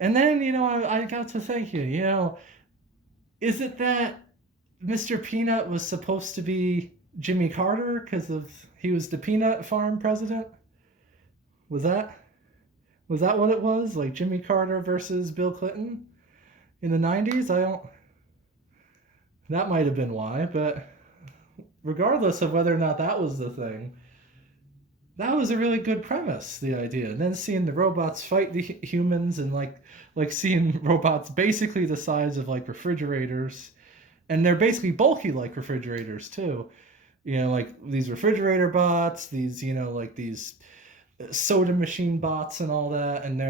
And then, I got to thinking, is it that Mr. Peanut was supposed to be Jimmy Carter because of he was the peanut farm president? Was that was that what it was? Like Jimmy Carter versus Bill Clinton in the 90s? I don't That might have been why, but regardless of whether or not that was the thing, that was a really good premise, the idea. And then seeing the robots fight the humans and like seeing robots basically the size of like refrigerators, and they're basically bulky like refrigerators too. Like these refrigerator bots, these like these soda machine bots and all that, and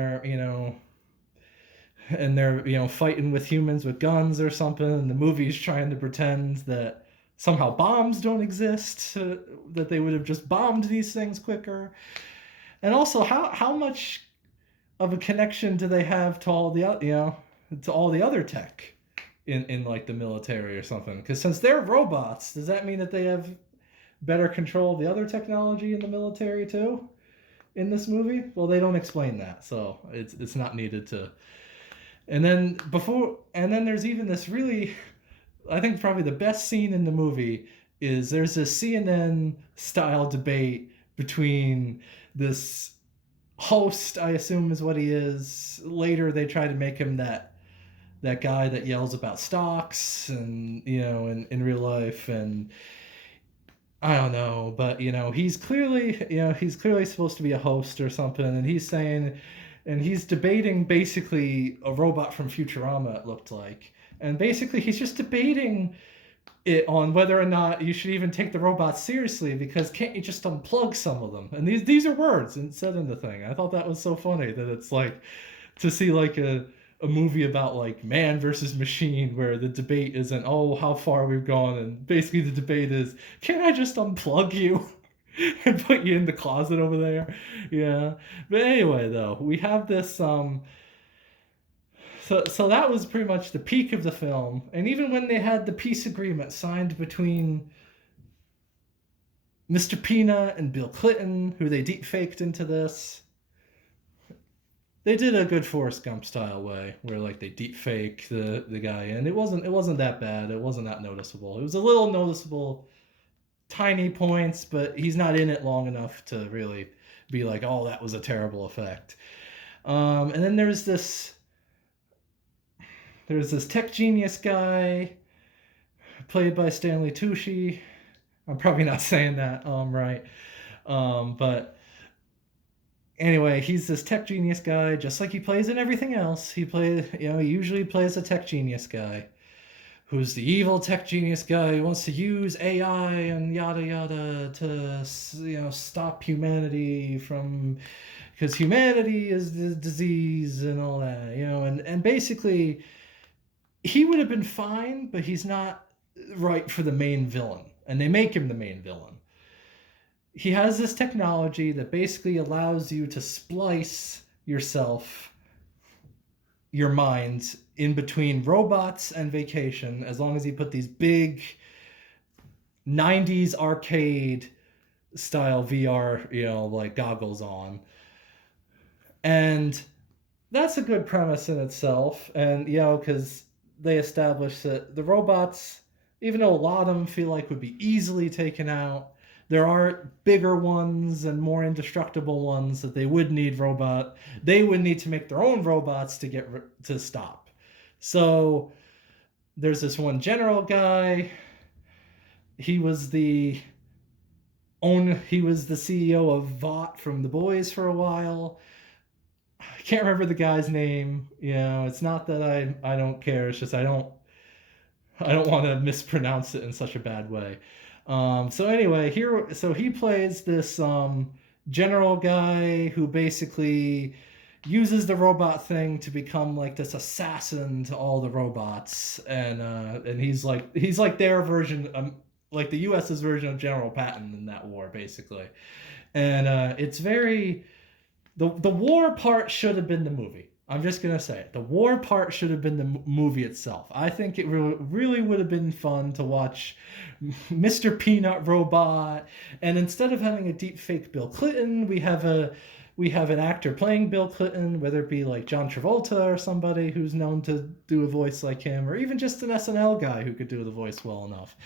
they're fighting with humans with guns or something, and the movie's trying to pretend that somehow bombs don't exist, that they would have just bombed these things quicker. And also, how much of a connection do they have to all the to all the other tech in like the military or something? Because since they're robots, does that mean that they have better control of the other technology in the military too in this movie? Well, they don't explain that, so it's not needed to. And then there's even this really, I think probably the best scene in the movie is there's a CNN style debate between this host, I assume is what he is. Later they try to make him that guy that yells about stocks and in real life. And I don't know, but he's clearly supposed to be a host or something, and he's debating basically a robot from Futurama, it looked like. And basically he's just debating it on whether or not you should even take the robots seriously, because can't you just unplug some of them? And these are words and said in the thing. I thought that was so funny that it's like to see like a movie about like man versus machine where the debate isn't, oh, how far we've gone, and basically the debate is, can I just unplug you and put you in the closet over there? Yeah. But anyway, though, we have this so that was pretty much the peak of the film. And even when they had the peace agreement signed between Mr. Peanut and Bill Clinton, who they deep faked into this, they did a good Forrest Gump style way where like they deep fake the guy, and it wasn't that bad. It wasn't that noticeable. It was a little noticeable, tiny points, but he's not in it long enough to really be like, oh, that was a terrible effect. And then there's this tech genius guy played by Stanley Tucci. I'm probably not saying that right. But anyway, he's this tech genius guy, just like he plays in everything else. He usually plays a tech genius guy who's the evil tech genius guy who wants to use AI and yada yada to stop humanity from, because humanity is the disease and all that, and basically he would have been fine, but he's not right for the main villain, and they make him the main villain. He has this technology that basically allows you to splice your mind in between robots and vacation, as long as you put these big 90s arcade style VR, like goggles on. And that's a good premise in itself. And, because they establish that the robots, even though a lot of them feel like would be easily taken out, there are bigger ones and more indestructible ones that they would need to make their own robots to stop. So there's this one general guy. He was the CEO of Vought from The Boys for a while. I can't remember the guy's name. It's not that I don't care. It's just I don't want to mispronounce it in such a bad way. So anyway, he plays this general guy who basically uses the robot thing to become like this assassin to all the robots, and he's like their version, like the U.S.'s version of General Patton in that war, basically. And it's very the war part should have been the movie. I'm just gonna say it. The war part should have been the movie itself. I think it really would have been fun to watch Mr. Peanut Robot, and instead of having a deep fake Bill Clinton, we have a we have an actor playing Bill Clinton, whether it be like John Travolta or somebody who's known to do a voice like him, or even just an SNL guy who could do the voice well enough,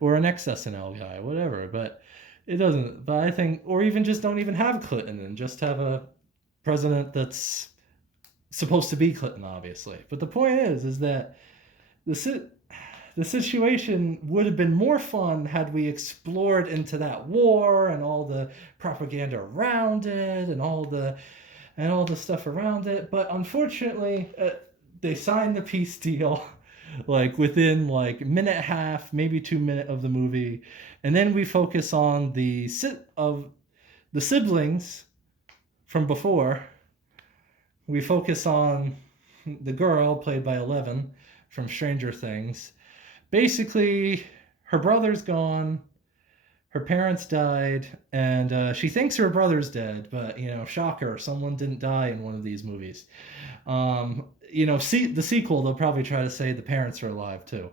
or an ex SNL guy, whatever. But it doesn't. But I think, or even just don't even have Clinton and just have a president that's supposed to be Clinton, obviously. But the point is that the the situation would have been more fun had we explored into that war and all the propaganda around it and all the stuff around it. But unfortunately, they signed the peace deal like within like minute and a half, maybe 2 minutes of the movie, and then we focus on the siblings from before. We focus on the girl played by Eleven from Stranger Things. Basically, her brother's gone, her parents died, and she thinks her brother's dead, but shocker, someone didn't die in one of these movies. See the sequel, they'll probably try to say the parents are alive too.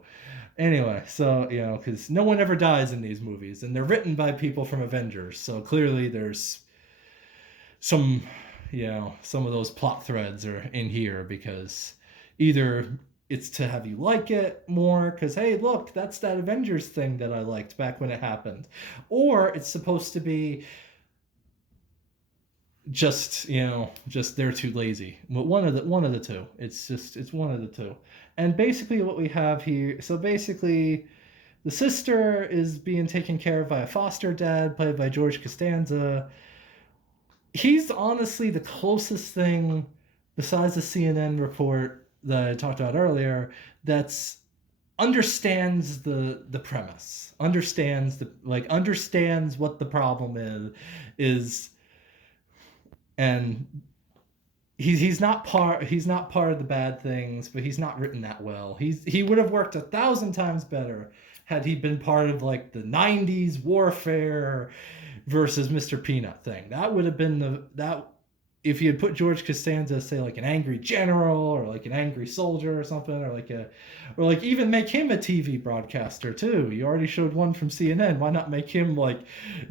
Anyway, so because no one ever dies in these movies, and they're written by people from Avengers, so clearly there's some some of those plot threads are in here because either it's to have you like it more because hey look, that's that Avengers thing that I liked back when it happened, or it's supposed to be just just they're too lazy. But one of the two. It's one of the two. And basically what we have here, so basically the sister is being taken care of by a foster dad played by George Costanza. He's honestly the closest thing besides the CNN report that I talked about earlier that's understands the premise, understands what the problem is, and he's not part of the bad things, but he's not written that well. He would have worked 1,000 times better had he been part of like the 90s warfare versus Mr. Peanut thing. That would have been that if you had put George Costanza, say like an angry general or like an angry soldier or something, or like even make him a TV broadcaster too. You already showed one from CNN. Why not make him like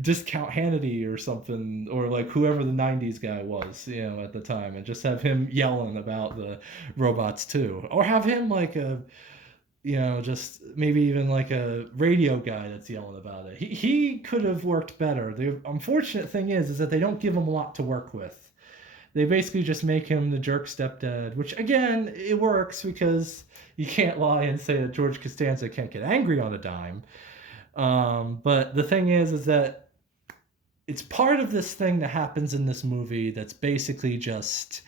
Discount Hannity or something, or like whoever the '90s guy was, at the time, and just have him yelling about the robots too, or have him like a just maybe even like a radio guy that's yelling about it. He could have worked better. The unfortunate thing is that they don't give him a lot to work with. They basically just make him the jerk stepdad, which again, it works because you can't lie and say that George Costanza can't get angry on a dime. But the thing is that it's part of this thing that happens in this movie that's basically just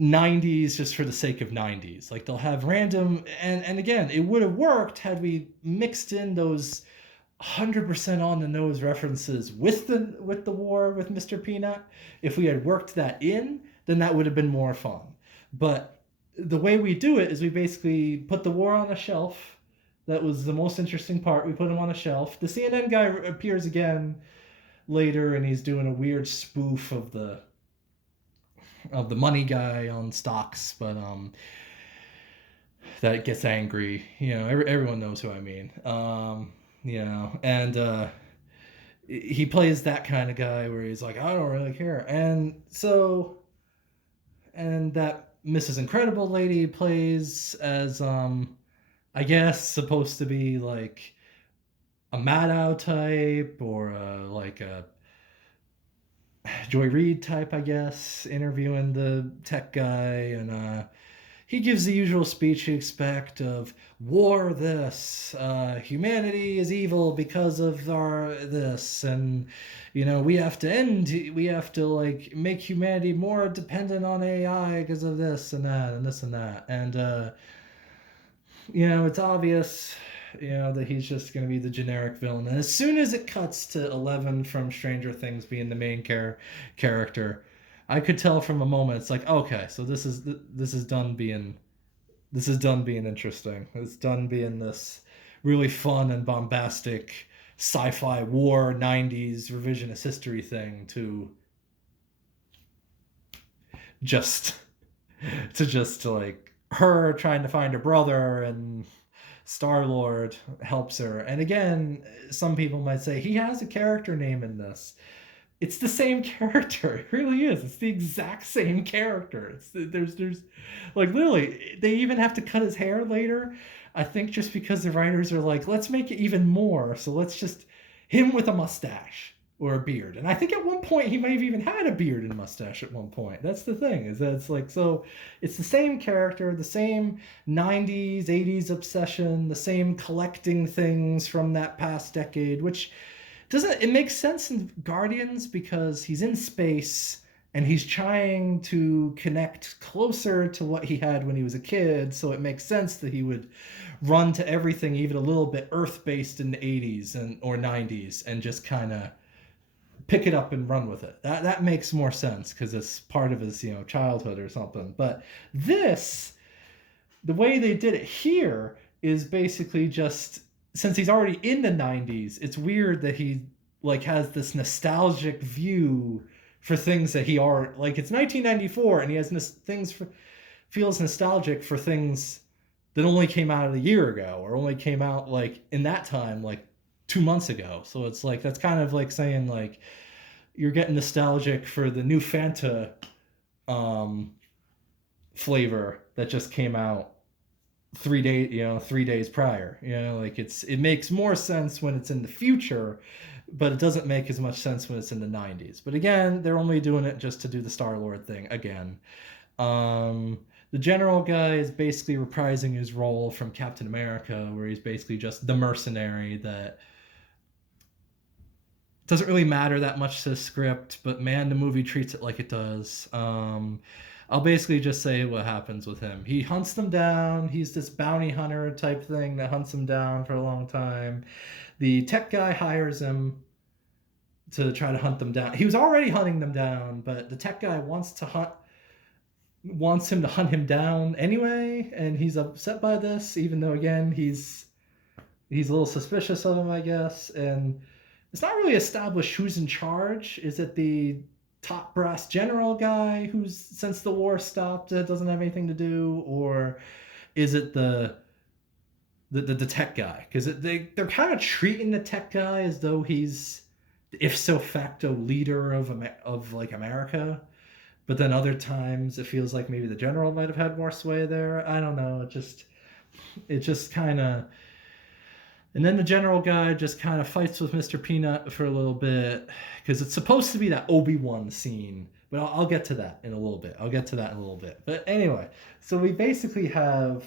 90s just for the sake of 90s. Like they'll have random, and again, it would have worked had we mixed in those 100% on the nose references with the war with Mr. Peanut. If we had worked that in, then that would have been more fun. But the way we do it is we basically put the war on a shelf. That was the most interesting part. We put him on a shelf. The CNN guy appears again later, and he's doing a weird spoof of the money guy on stocks, but that gets angry. Everyone knows who I mean. And he plays that kind of guy where he's like, I don't really care. And that Mrs. Incredible lady plays as, I guess, supposed to be like a Maddow type or like a Joy Reid type, I guess, interviewing the tech guy. And he gives the usual speech you expect of war this, humanity is evil because of our this, and we have to like make humanity more dependent on AI because of this and that and this and that. And it's obvious that he's just going to be the generic villain. And as soon as it cuts to Eleven from Stranger Things being the main character, I could tell from a moment, it's like, okay, so this is done being interesting. It's done being this really fun and bombastic sci-fi war 90s revisionist history thing to just like her trying to find her brother, and Star-Lord helps her. And again, some people might say he has a character name in this, it's the same character. It really is. It's the exact same character. There's like literally they even have to cut his hair later. I think just because the writers are like, let's make it even more. So let's just him with a mustache or a beard. And I think at one point he might have even had a beard and a mustache at one point. That's the thing, is that it's like, so it's the same character, the same 90s, 80s obsession, the same collecting things from that past decade, which doesn't it makes sense in Guardians because he's in space and he's trying to connect closer to what he had when he was a kid, so it makes sense that he would run to everything even a little bit earth-based in the 80s and or 90s and just kind of pick it up and run with it. That makes more sense because it's part of his, childhood or something. But this, the way they did it here is basically just, since he's already in the 90s, it's weird that he like has this nostalgic view for things that he are like, it's 1994 and he has feels nostalgic for things that only came out a year ago or only came out like in that time, like 2 months ago. So it's like, that's kind of like saying like you're getting nostalgic for the new Fanta flavor that just came out 3 days prior. Like it makes more sense when it's in the future, but it doesn't make as much sense when it's in the 90s. But again, they're only doing it just to do the Star-Lord thing again. The general guy is basically reprising his role from Captain America, where he's basically just the mercenary that doesn't really matter that much to the script, but man, the movie treats it like it does. I'll basically just say what happens with him. He hunts them down. He's this bounty hunter type thing that hunts them down for a long time. The tech guy hires him to try to hunt them down. He was already hunting them down, but the tech guy wants him to hunt him down anyway, and he's upset by this, even though again he's a little suspicious of him, I guess. And it's not really established who's in charge. Is it the top brass general guy who's, since the war stopped, doesn't have anything to do, or is it the tech guy? Because they're kind of treating the tech guy as though he's the ipso facto leader of like America, but then other times it feels like maybe the general might have had more sway there. I don't know. It just kind of. And then the general guy just kind of fights with Mr. Peanut for a little bit because it's supposed to be that Obi-Wan scene. But I'll get to that in a little bit. But anyway, so we basically have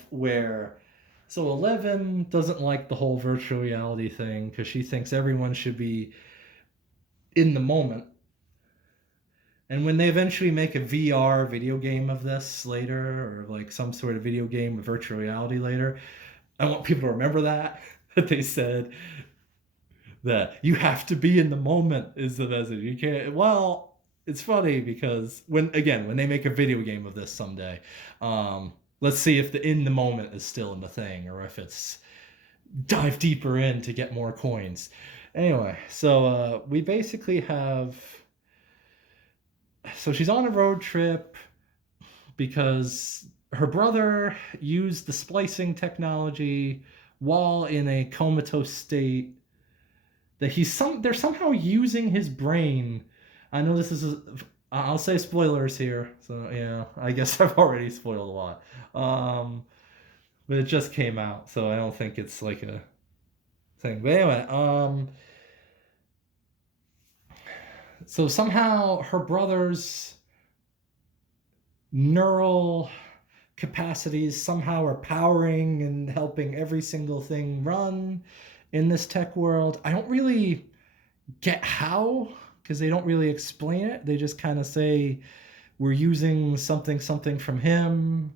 so Eleven doesn't like the whole virtual reality thing because she thinks everyone should be in the moment. And when they eventually make a VR video game of this later, or like some sort of video game of virtual reality later, I want people to remember that they said that you have to be in the moment is the message. You can't. Well, it's funny because when they make a video game of this someday, let's see if the in the moment is still in the thing, or if it's dive deeper in to get more coins. Anyway, so we basically have. So she's on a road trip because her brother used the splicing technology while in a comatose state, that they're somehow using his brain. I know I'll say spoilers here, so yeah, I guess I've already spoiled a lot. But it just came out, so I don't think it's like a thing. But anyway, so somehow her brother's neural capacities somehow are powering and helping every single thing run in this tech world. I don't really get how, because they don't really explain it. They just kind of say we're using something from him.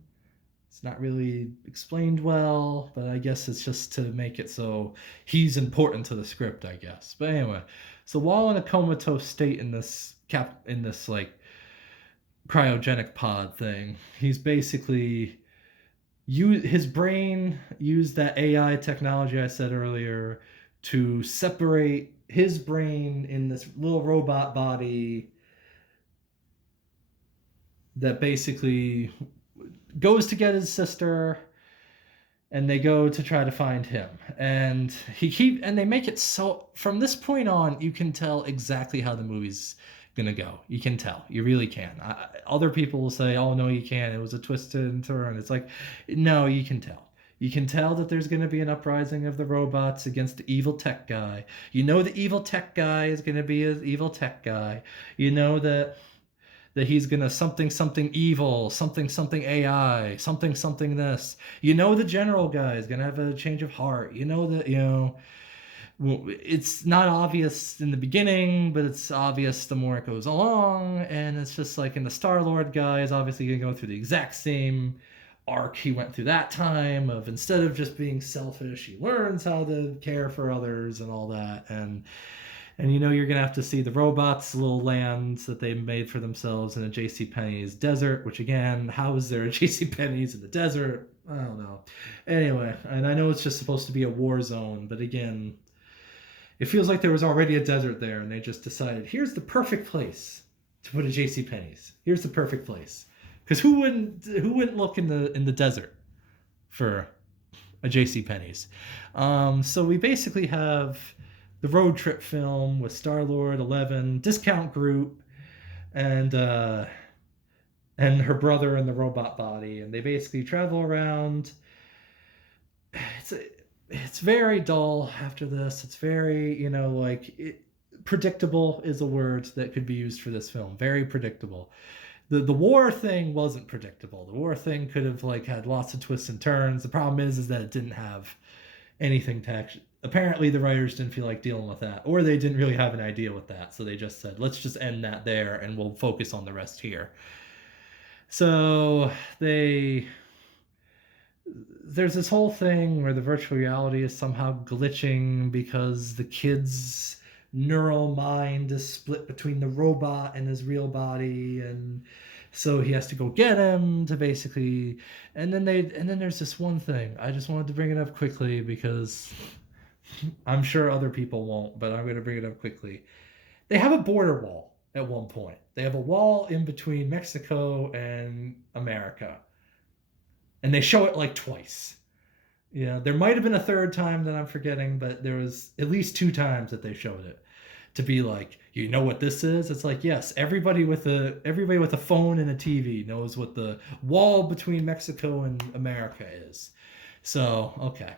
It's not really explained well, but I guess it's just to make it so he's important to the script, I guess. But anyway, so while in a comatose state in this like cryogenic pod thing, he's basically his brain used that AI technology I said earlier to separate his brain in this little robot body that basically goes to get his sister, and they go to try to find him, and they make it so from this point on you can tell exactly how the movie's gonna go. You can tell, you really can. Other people will say, oh no you can't, it was a twist and turn. It's like, no, you can tell. You can tell that there's going to be an uprising of the robots against the evil tech guy. You know the evil tech guy is going to be an evil tech guy. You know that he's gonna something something evil, something something AI, something something this. You know the general guy is gonna have a change of heart. You know that, it's not obvious in the beginning, but it's obvious the more it goes along. And it's just like, in the Star Lord guy is obviously gonna go through the exact same arc he went through that time of, instead of just being selfish, he learns how to care for others and all that. And you're gonna have to see the robots' little lands that they made for themselves in a J.C. Penney's desert. Which, again, how is there a J.C. Penney's in the desert? I don't know. Anyway, and I know it's just supposed to be a war zone, but again, it feels like there was already a desert there, and they just decided, here's the perfect place to put a J.C. Penney's. Here's the perfect place, because who wouldn't look in the desert for a J.C. Penney's? So we basically have the road trip film with Star-Lord, Eleven, Discount Group, and her brother in the robot body, and they basically travel around. It's very dull after this. It's very, predictable is a word that could be used for this film. Very predictable. The war thing wasn't predictable. The war thing could have had lots of twists and turns. The problem is that it didn't have anything to actually. Apparently the writers didn't feel like dealing with that, or they didn't really have an idea with that, so they just said, let's just end that there and we'll focus on the rest here. So there's this whole thing where the virtual reality is somehow glitching because the kid's neural mind is split between the robot and his real body, and so he has to go get him to basically. And then there's this one thing I just wanted to bring it up quickly because I'm sure other people won't, but I'm going to bring it up quickly. They have a border wall at one point. They have a wall in between Mexico and America, and they show it twice. There might have been a third time that I'm forgetting, but there was at least 2 times that they showed it to be like, you know what this is? It's like, yes, everybody with a phone and a TV knows what the wall between Mexico and America is. So, okay.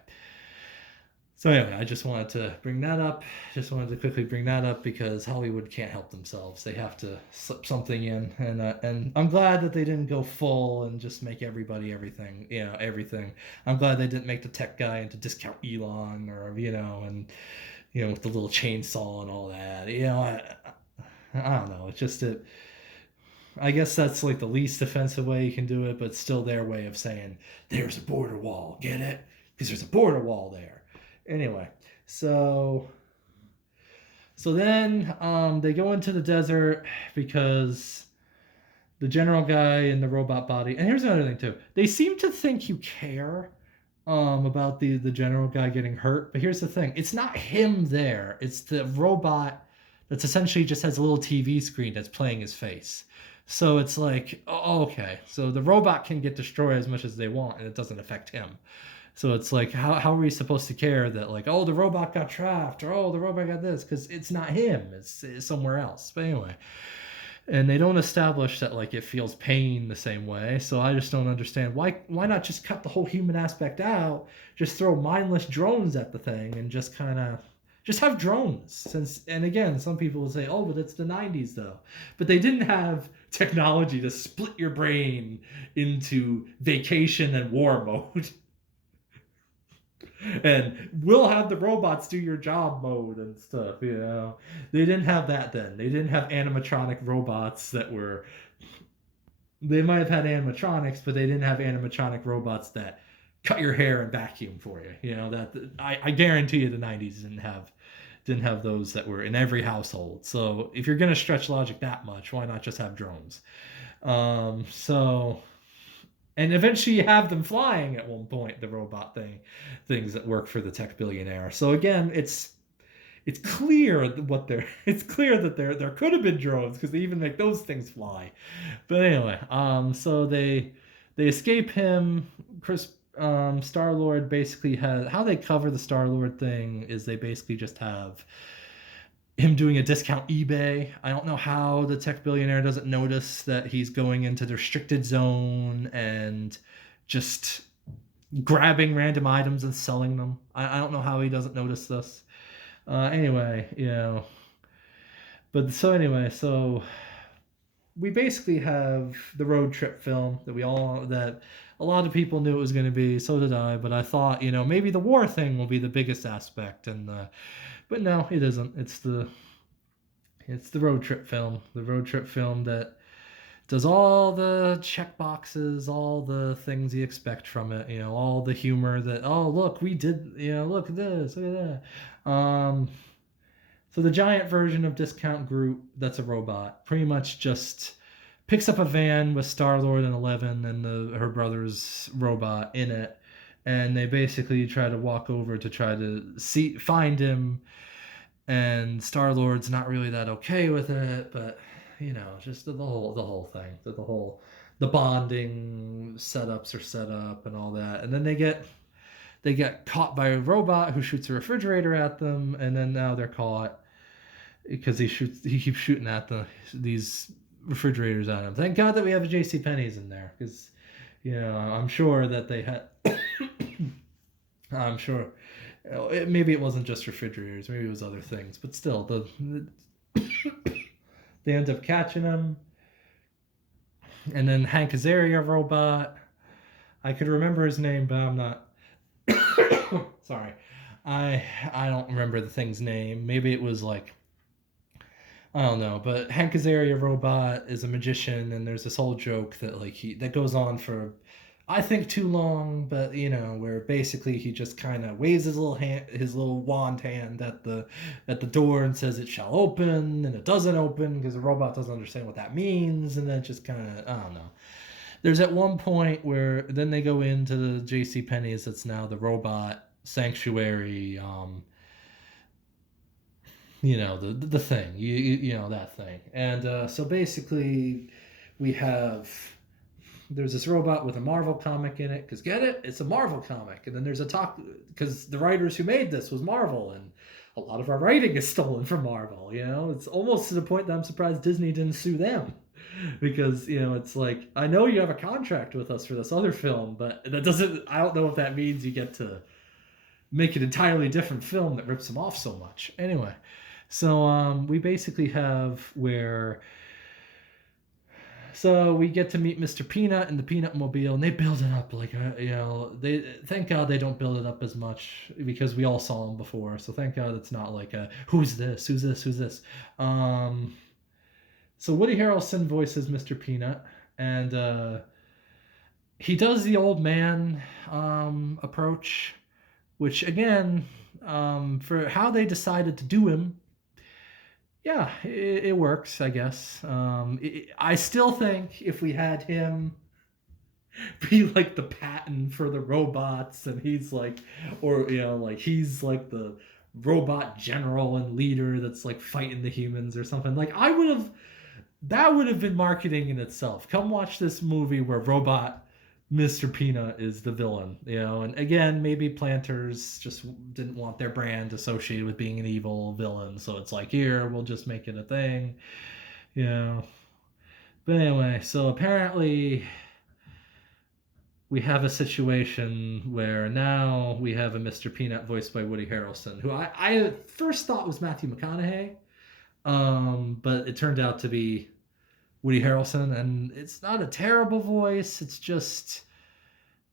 So anyway, I just wanted to bring that up. Just wanted to quickly bring that up because Hollywood can't help themselves. They have to slip something in, and I'm glad that they didn't go full and just make everybody everything. Everything. I'm glad they didn't make the tech guy into Discount Elon, or and with the little chainsaw and all that. I don't know. It's just it. I guess that's the least offensive way you can do it, but still their way of saying there's a border wall. Get it? Because there's a border wall there. Anyway, so then they go into the desert because the general guy in the robot body. And here's another thing too. They seem to think you care about the general guy getting hurt, but here's the thing. It's not him there. It's the robot that's essentially just has a little TV screen that's playing his face. So it's like, oh, okay. So the robot can get destroyed as much as they want and it doesn't affect him. So it's like, how are we supposed to care that oh, the robot got trapped, or oh, the robot got this? Because it's not him. It's somewhere else. But anyway. And they don't establish that it feels pain the same way. So I just don't understand why not just cut the whole human aspect out, just throw mindless drones at the thing and just kind of just have drones. And again, some people will say, oh, but it's the 90s though. But they didn't have technology to split your brain into vacation and war mode. And we'll have the robots do your job mode and stuff. They didn't have that then. They didn't have animatronic robots that were. They might have had animatronics, but they didn't have animatronic robots that cut your hair and vacuum for you. That I guarantee you the 90s didn't have those that were in every household. So if you're gonna stretch logic that much, why not just have drones? And eventually you have them flying at one point, the robot things that work for the tech billionaire. So again, it's clear it's clear that there could have been drones because they even make those things fly. But anyway, so they escape him. Star-Lord basically has, how they cover the Star-Lord thing is they basically just have him doing a discount eBay. I don't know how the tech billionaire doesn't notice that he's going into the restricted zone and just grabbing random items and selling them. I don't know how he doesn't notice this. Anyway, But so anyway, so we basically have the road trip film that a lot of people knew it was going to be. So did I, but I thought maybe the war thing will be the biggest aspect, but no, it isn't. It's the road trip film. The road trip film that does all the check boxes, all the things you expect from it. All the humor that, oh look, we did. Look at this, look at that. So the giant version of Discount Groot, that's a robot, pretty much just picks up a van with Star-Lord and Eleven and her brother's robot in it, and they basically try to walk over to try to find him, and Star-Lord's not really that okay with it, but just the whole thing, the bonding setups are set up and all that, and then they get caught by a robot who shoots a refrigerator at them, and then now they're caught because he keeps shooting at these refrigerators at him. Thank God that we have a J.C. Penney's in there, because I'm sure that they had. I'm sure. Maybe it wasn't just refrigerators. Maybe it was other things. But still, they end up catching him. And then Hank Azaria robot. I could remember his name, but I'm not. Sorry. I don't remember the thing's name. Maybe it was like, I don't know, but Hank Azaria robot is a magician, and there's this whole joke that that goes on for, I think, too long, but where basically he just kind of waves his little wand hand at the door and says it shall open, and it doesn't open because the robot doesn't understand what that means, and then just kind of, I don't know. There's at one point where then they go into the J.C. Penney's that's now the robot sanctuary. The thing, that thing, and so basically there's this robot with a Marvel comic in it, because get it, it's a Marvel comic, and then there's a talk, because the writers who made this was Marvel, and a lot of our writing is stolen from Marvel. It's almost to the point that I'm surprised Disney didn't sue them, because it's like, I know you have a contract with us for this other film, but that doesn't, I don't know if that means you get to make an entirely different film that rips them off so much. Anyway, so we basically have so we get to meet Mr. Peanut and the Peanut Mobile, and they build it up like they, thank God they don't build it up as much, because we all saw them before. So thank God it's not like who's this? So Woody Harrelson voices Mr. Peanut, and he does the old man approach, which again, for how they decided to do him, yeah, it works, I guess. I still think if we had him be like the Patton for the robots, and he's like, or he's like the robot general and leader that's like fighting the humans or something, like that would have been marketing in itself. Come watch this movie where robot Mr. Peanut is the villain, and again, maybe Planters just didn't want their brand associated with being an evil villain, so it's like, here, we'll just make it a thing, But anyway, so apparently we have a situation where now we have a Mr. Peanut voiced by Woody Harrelson, who I first thought was Matthew McConaughey, but it turned out to be Woody Harrelson, and it's not a terrible voice. It's just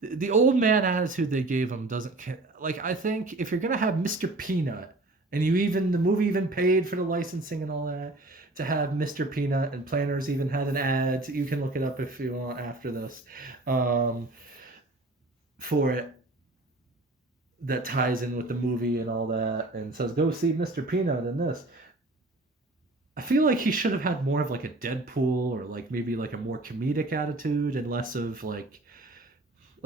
the old man attitude they gave him doesn't care. Like, I think if you're gonna have Mr. Peanut, and the movie even paid for the licensing and all that to have Mr. Peanut, and Planners even had an ad. You can look it up if you want after this, for it, that ties in with the movie and all that, and says go see Mr. Peanut in this. I feel like he should have had more of like a Deadpool, or like maybe like a more comedic attitude, and less of like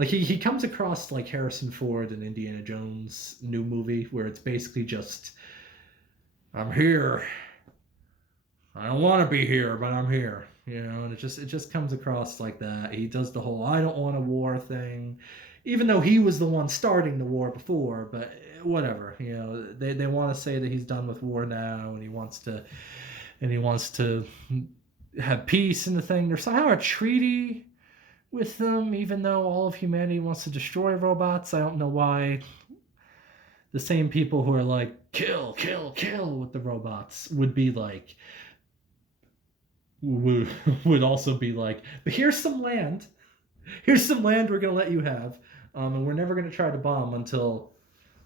he comes across like Harrison Ford in Indiana Jones new movie, where it's basically just, I'm here. I don't want to be here, but I'm here. And it just comes across like that. He does the whole I don't want a war thing. even though he was the one starting the war before, but whatever, they want to say that he's done with war now, and he wants to have peace in the thing. There's somehow a treaty with them, even though all of humanity wants to destroy robots. I don't know why the same people who are like, kill, kill, kill with the robots would be like, would also be like, but here's some land. Here's some land we're going to let you have. And we're never going to try to bomb until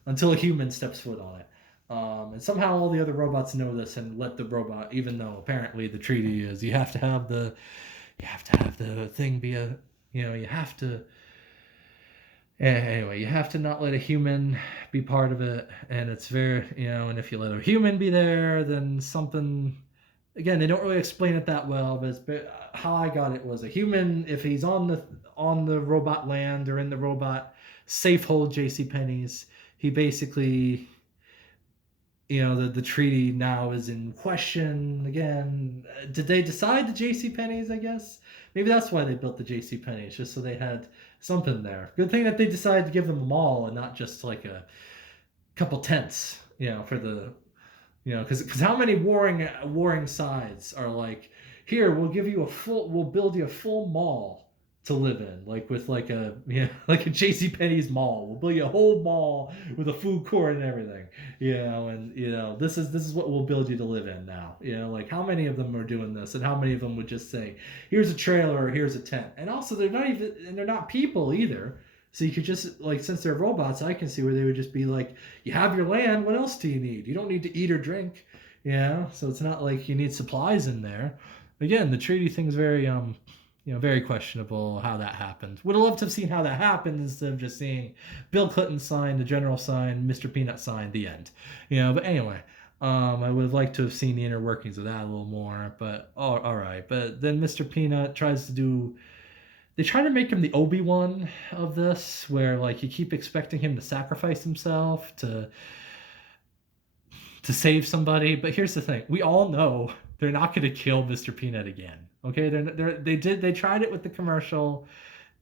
a human steps foot on it. And somehow all the other robots know this and let the robot, even though apparently the treaty is you have to have the thing be a, you have to, anyway, you have to not let a human be part of it. And it's very, and if you let a human be there, then something, again, they don't really explain it that well, but how I got it was a human, if he's on the robot land or in the robot safe hold JCPenney's, he basically, the treaty now is in question again. Did they decide the JCPenney's, I guess? Maybe that's why they built the JCPenney's, just so they had something there. Good thing that they decided to give them a mall and not just like a couple tents, for the, because how many warring sides are like, here, we'll build you a full mall to live in, like with like a JCPenney's mall. We'll build you a whole mall with a food court and everything, and this is what we'll build you to live in now. Like how many of them are doing this, and how many of them would just say, here's a trailer or here's a tent. And also they're not people either. So you could just, like, since they're robots, I can see where they would just be like, you have your land, what else do you need? You don't need to eat or drink. So it's not like you need supplies in there. Again, the treaty thing's very very questionable how that happened. Would have loved to have seen how that happened instead of just seeing Bill Clinton sign, the general sign, Mr. Peanut sign, the end. But anyway, I would have liked to have seen the inner workings of that a little more, but all right. But then Mr. Peanut they try to make him the Obi-Wan of this, where like you keep expecting him to sacrifice himself to save somebody. But here's the thing. We all know they're not going to kill Mr. Peanut again. Okay, they tried it with the commercial.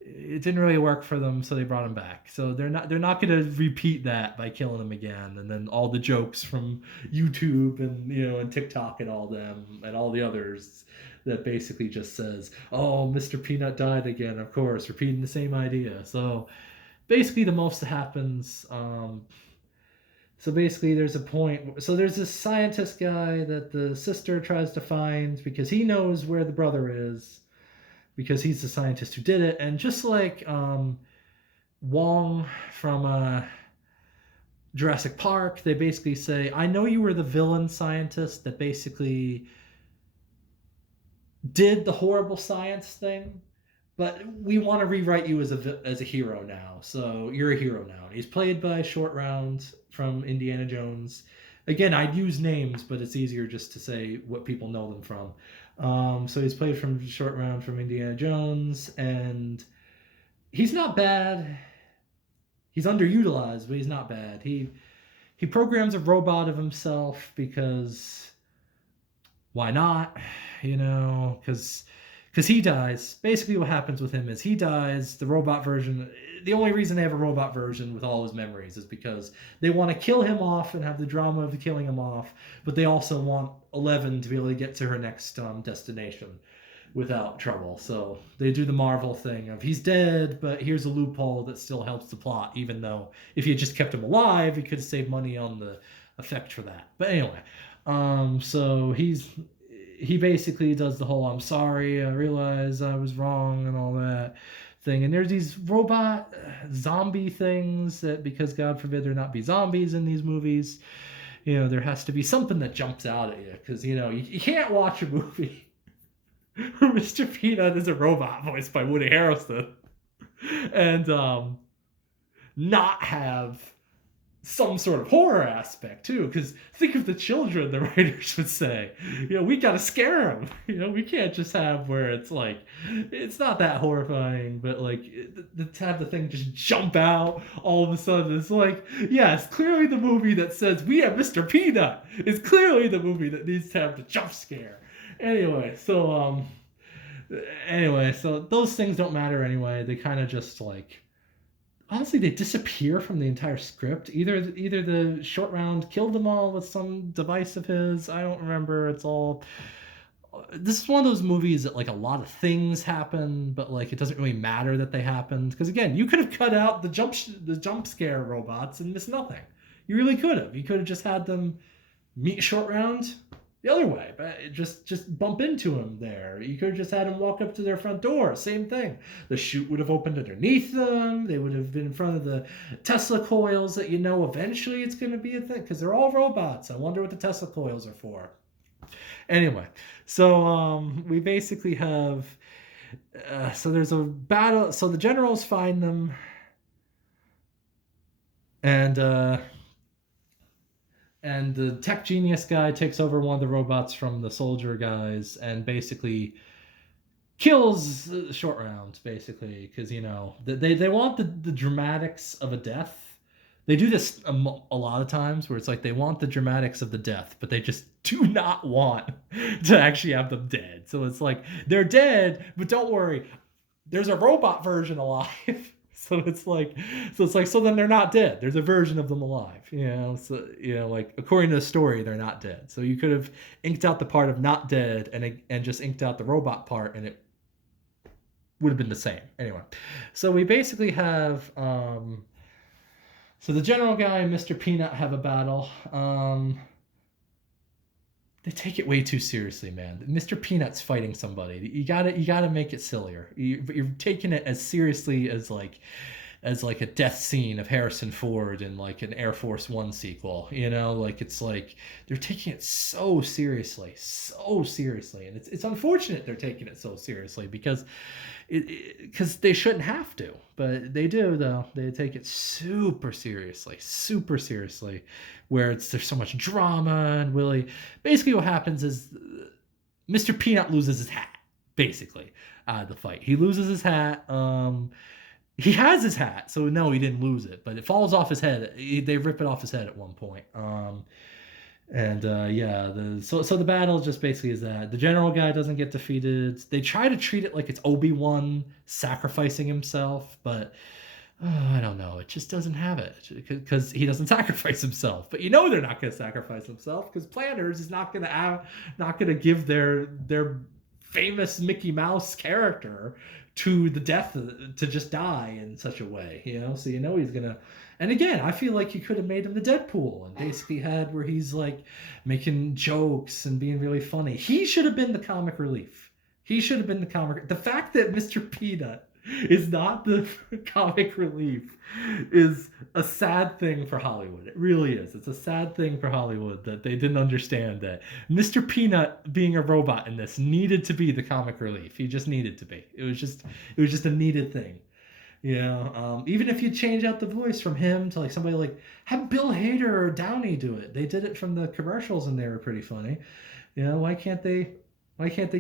It didn't really work for them, so they brought him back. So they're not going to repeat that by killing him again. And then all the jokes from YouTube and and TikTok and all them and all the others that basically just says, "Oh, Mr. Peanut died again." Of course, repeating the same idea. So basically, the most that happens. So basically, there's a point. So there's this scientist guy that the sister tries to find because he knows where the brother is, because he's the scientist who did it. And just like Wong from Jurassic Park, they basically say, "I know you were the villain scientist that basically did the horrible science thing, but we want to rewrite you as a hero now. So you're a hero now." And he's played by Short Round from Indiana Jones. Again, I'd use names, but it's easier just to say what people know them from. So he's played from Short Round from Indiana Jones, and he's not bad. He's underutilized, but he's not bad. He programs a robot of himself because why not? Because he dies. Basically what happens with him is he dies. The robot version, the only reason they have a robot version with all his memories is because they want to kill him off and have the drama of killing him off, but they also want Eleven to be able to get to her next destination without trouble. So they do the Marvel thing of he's dead, but here's a loophole that still helps the plot, even though if you just kept him alive, you could save money on the effect for that. But anyway, so he basically does the whole "I'm sorry, I realize I was wrong" and all that thing. And there's these robot zombie things that, because God forbid there not be zombies in these movies, there has to be something that jumps out at you, because you can't watch a movie where Mr. Peanut is a robot voiced by Woody Harrelson and not have some sort of horror aspect too, because think of the children, the writers would say, we gotta scare them. We can't just have where it's like, it's not that horrifying, but like to have the thing just jump out all of a sudden, it's like, yes, clearly the movie that says we have Mr. Peanut is clearly the movie that needs to have the jump scare. Anyway, so those things don't matter anyway. They kind of just like, honestly, they disappear from the entire script. Either the short round killed them all with some device of his. I don't remember. It's all. This is one of those movies that like a lot of things happen, but like it doesn't really matter that they happened because again, you could have cut out the jump scare robots and missed nothing. You really could have. You could have just had them meet short round the other way, but just bump into him there. You could have just had him walk up to their front door. Same thing. The chute would have opened underneath them. They would have been in front of the Tesla coils that eventually it's going to be a thing because they're all robots. I wonder what the Tesla coils are for. Anyway, so we basically have so there's a battle. So the generals find them, and the tech genius guy takes over one of the robots from the soldier guys and basically kills short round basically because they want the dramatics of a death. They do this a lot of times where it's like they want the dramatics of the death, but they just do not want to actually have them dead. So it's like they're dead, but don't worry, there's a robot version alive. So then they're not dead. There's a version of them alive. Like according to the story, they're not dead. So you could have inked out the part of not dead and just inked out the robot part, and it would have been the same. Anyway, so we basically have so the general guy and Mr. Peanut have a battle. They take it way too seriously, man. Mr. Peanut's fighting somebody. You gotta make it sillier. You're taking it as seriously as like a death scene of Harrison Ford in like an Air Force One sequel. Like it's like they're taking it so seriously, and it's unfortunate they're taking it so seriously because they shouldn't have to, but they do though. They take it super seriously, where there's so much drama and Willie. Basically, what happens is Mr. Peanut loses his hat. Basically, the fight, he loses his hat. He has his hat, so no, he didn't lose it, but it falls off his head. They rip it off his head at one point. So the battle just basically is that the general guy doesn't get defeated. They try to treat it like it's Obi-Wan sacrificing himself, but I don't know. It just doesn't have it because he doesn't sacrifice himself. But they're not going to sacrifice himself because Planners is not going to give their famous Mickey Mouse character to the death to just die in such a way, so he's gonna. And again, I feel like you could have made him the Deadpool and basically had where he's like making jokes and being really funny. He should have been the comic relief. The fact that Mr. Peanut is not the comic relief is a sad thing for Hollywood. It really is. It's a sad thing for Hollywood that they didn't understand that Mr. Peanut being a robot in this needed to be the comic relief. He just needed to be. It was just a needed thing. Even if you change out the voice from him to like somebody like have Bill Hader or Downey do it. They did it from the commercials and they were pretty funny. Why can't they